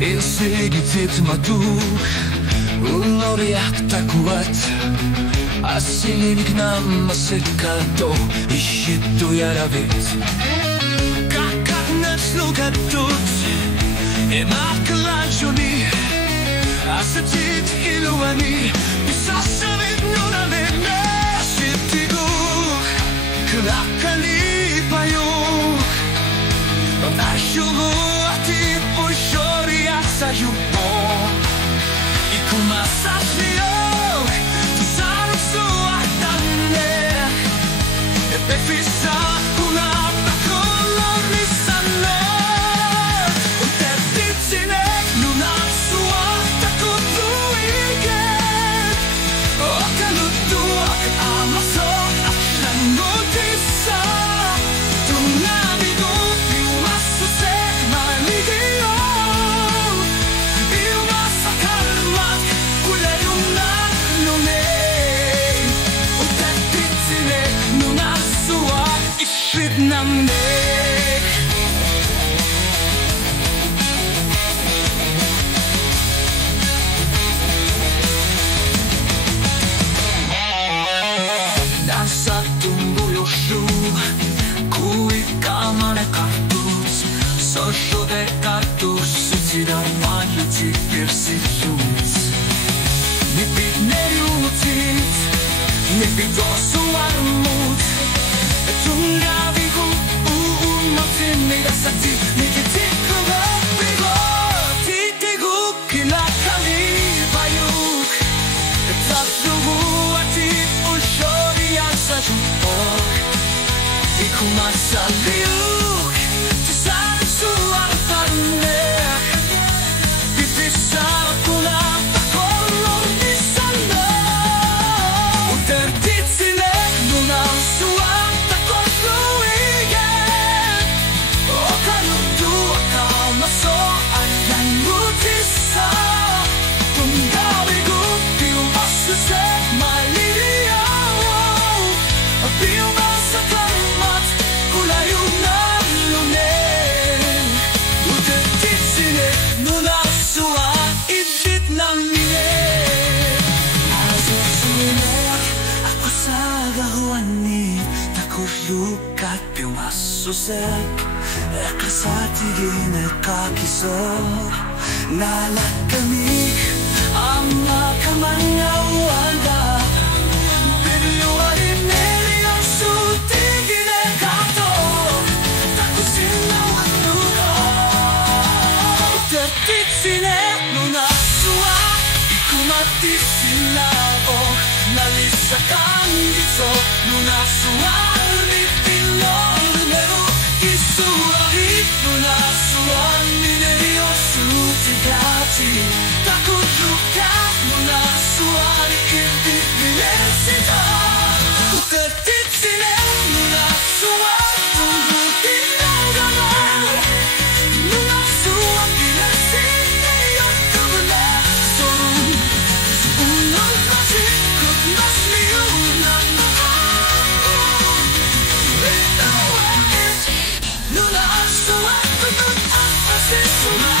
Insignifiant maduh Uloriat takuat Asilig na masikado Ishito yaravit Kakak naslugadut Emakalaджони Асатит илуани Исасавит нунане Наситигух Клакали паюх Нашугу ати пушори асаюбо Ikumasasiyok Sarusu atane Epefisa kunap Nakulor nisane Uterditsine Nunasua Takutuigen Okalutuak Amaso Aklanutisa Tunamigo Piumasuse Maligiyo Piumasakalmat Kulayunak nune Uterditsine Nunasua Ishidnamne Nasa tumbuyo shu Kui kamane kaktus Sosho de kaktus Sitira majuti persijus Nipit nejutit Nipit osu armut Tungavigu Umatin Nidasati Nikitiku Vapigo Titigu Kilakali Bayuk Tatsugu Ati Ushori Asajupok Ikumasaliuk Tisansu Alfanek Pipisa Kulap Kolor Nisana Uterditsine Nunasua Takotluigen Okalutu Akamaso Ayanutisa Tungavigu Piumasuse Malirio Piumasakalmat Kulayunan lunen Uterditsine Nunasua Ishidnamne Azusunek Ako sa gahuani Takuryukat Piumasusek Ekasatigin Ekakisor Nalakamik Ama kamangawanda Pinuwarin Neryosu Tigine kato Takusinawan nuko Uterditsine Nunasua Ikumatisinawo Nalisakan gitso Nunasua Nipilorneru Isuahit Nunasua Neryosu Tigachi Takuryukat Nunasua Ikirdibilensita Uterditsine Nunasua Tungutinagana Nunasua Bilensine Yokubune Sorun Unul Rashi Kutmas Liunan Nunasua Tunut Asasisuna